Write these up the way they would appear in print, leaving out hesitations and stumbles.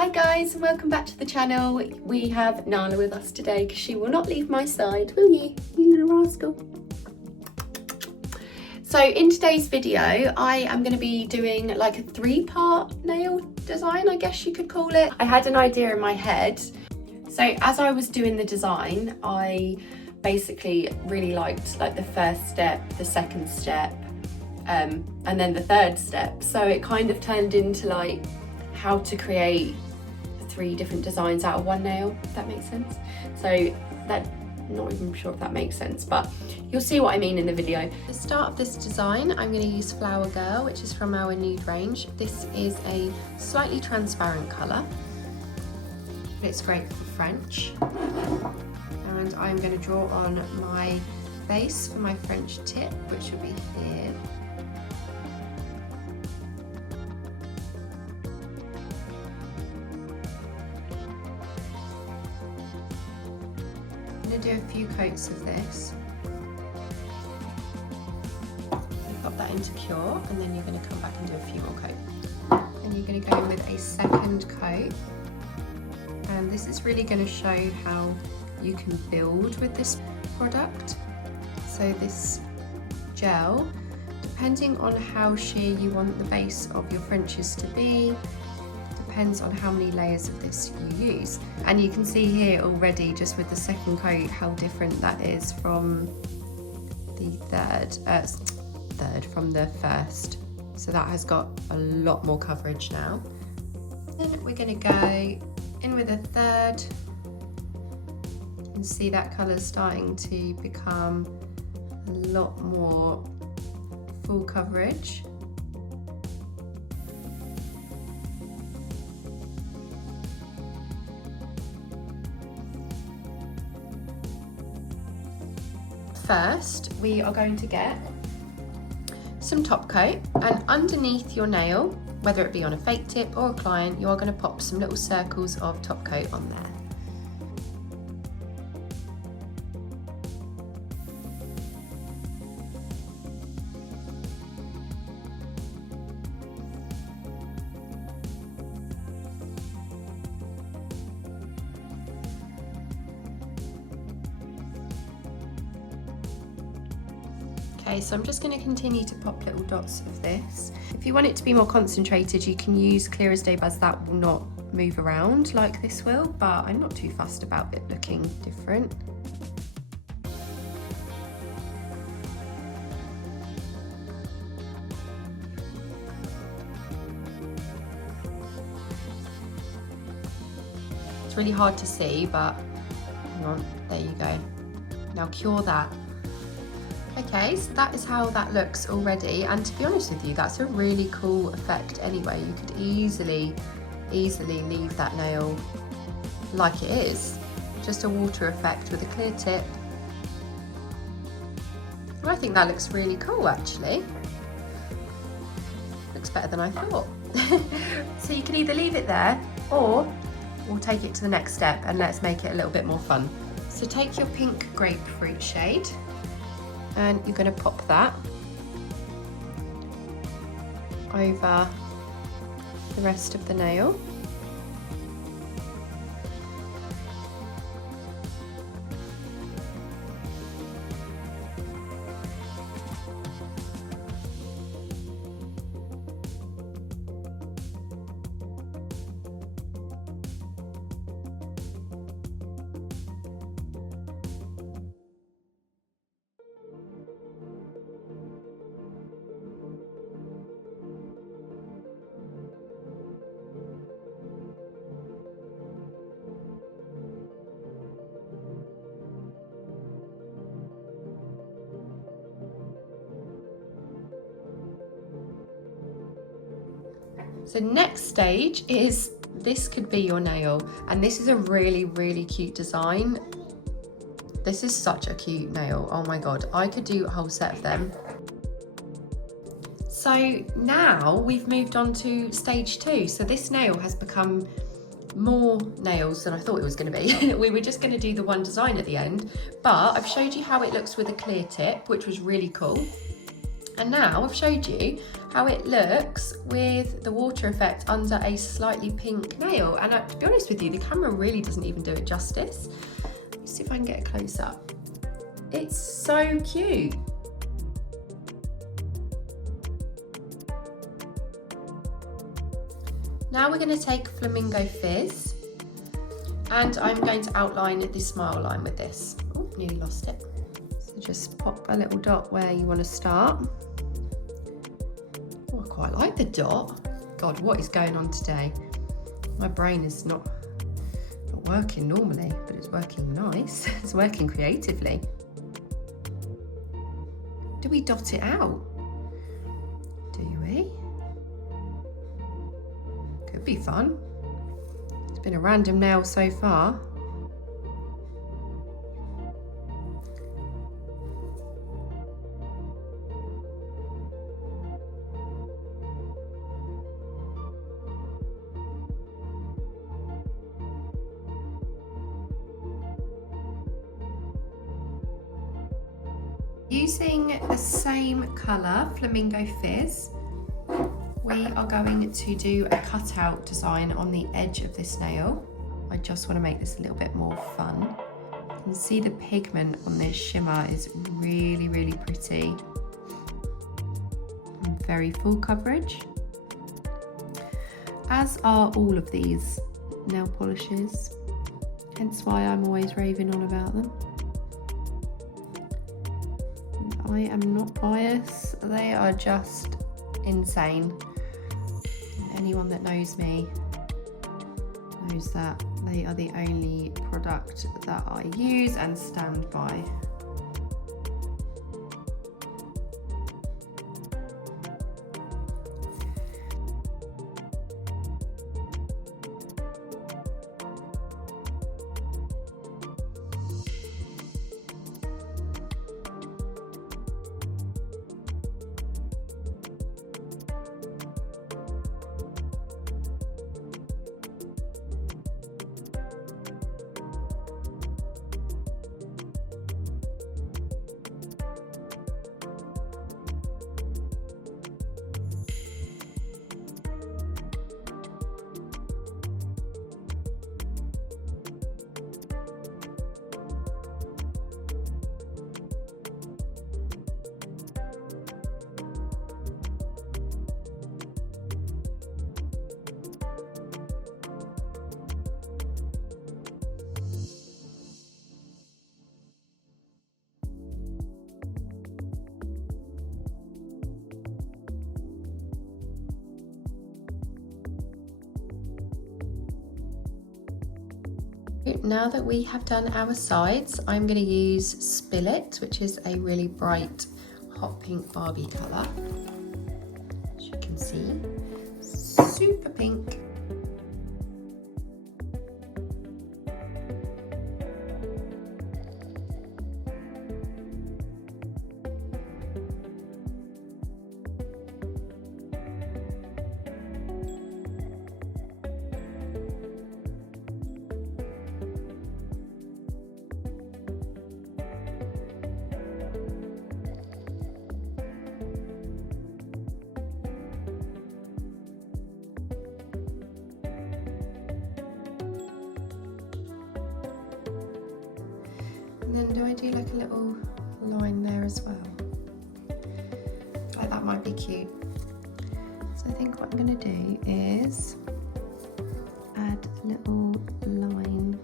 Hi guys, and welcome back to the channel. We have Nala with us today because she will not leave my side, will you, you little rascal? So in today's video, I am going to be doing like a 3-part nail design, I guess you could call it. I had an idea in my head. So as I was doing the design, I basically really liked like the first step, the second step, and then the third step. So it kind of turned into like how to create 3 different designs out of one nail, if that makes sense. So that, not even sure if that makes sense, but you'll see what I mean in the video. To start of this design, I'm going to use Flower Girl, which is from our nude range. This is a slightly transparent colour. It's great for French. And I'm going to draw on my base for my French tip, which will be here. I'm going to do a few coats of this. Pop that into cure, and then you're going to come back and do a few more coats. And you're going to go in with a second coat. And this is really going to show how you can build with this product. So this gel, depending on how sheer you want the base of your Frenches to be, depends on how many layers of this you use. And you can see here already, just with the second coat, how different that is from the from the first. So that has got a lot more coverage now. Then we're going to go in with a third. You can see that colour's starting to become a lot more full coverage. First, we are going to get some top coat, and underneath your nail, whether it be on a fake tip or a client, you are going to pop some little circles of top coat on there. Okay, so I'm just going to continue to pop little dots of this. If you want it to be more concentrated, you can use clear as day, as that will not move around like this will, but I'm not too fussed about it looking different. It's really hard to see, but hang on, there you go. Now cure that. Okay, so that is how that looks already, and to be honest with you, that's a really cool effect anyway. You could easily leave that nail like it is, just a water effect with a clear tip. I think that looks really cool actually. Looks better than I thought. So you can either leave it there, or we'll take it to the next step and let's make it a little bit more fun. So take your pink grapefruit shade, and you're going to pop that over the rest of the nail. So next stage is, this could be your nail, and this is a really cute design. This is such a cute nail, oh my god, I could do a whole set of them. So now we've moved on to stage 2. So this nail has become more nails than I thought it was going to be. We were just going to do the one design at the end, but I've showed you how it looks with a clear tip, which was really cool. And now I've showed you how it looks with the water effect under a slightly pink nail. And to be honest with you, the camera really doesn't even do it justice. Let's see if I can get a close up. It's so cute. Now we're going to take Flamingo Fizz, and I'm going to outline the smile line with this. Oh, nearly lost it. So just pop a little dot where you want to start. Oh, I quite like the dot. God, what is going on today? My brain is not working normally, but it's working nice. It's working creatively. Do we dot it out? Do we? Could be fun. It's been a random nail so far. Using the same colour, Flamingo Fizz, we are going to do a cutout design on the edge of this nail. I just want to make this a little bit more fun. You can see the pigment on this shimmer is really, really pretty. And very full coverage, as are all of these nail polishes, hence why I'm always raving on about them. I am not biased, they are just insane. Anyone that knows me knows that they are the only product that I use and stand by. Now that we have done our sides, I'm going to use Spill It, which is a really bright hot pink Barbie colour. As you can see, super pink. And then do I do like a little line there as well? Like that might be cute. So I think what I'm going to do is add a little line.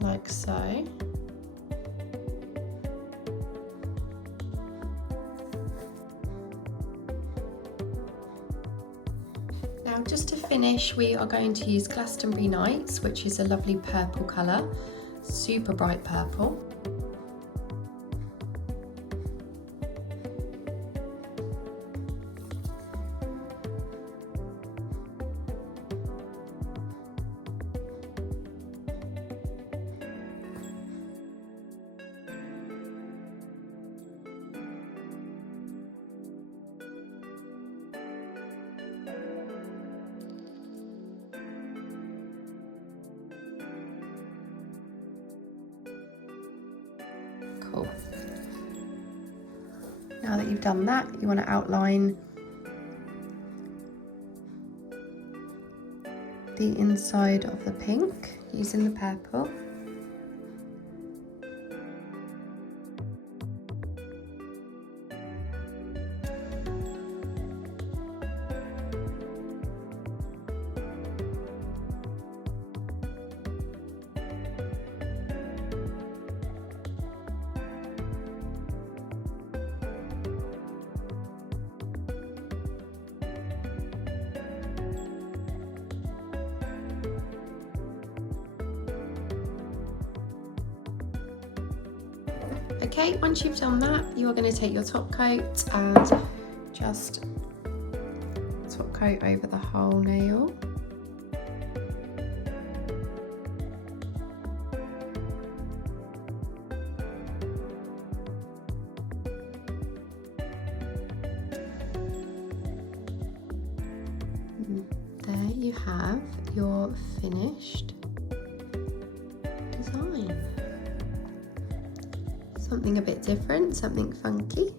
Like so. Now just to finish, we are going to use Glastonbury Nights, which is a lovely purple colour, super bright purple. Now that you've done that, you want to outline the inside of the pink using the purple. Okay, once you've done that, you are going to take your top coat and just top coat over the whole nail. There you have your finished design. Something a bit different, something funky.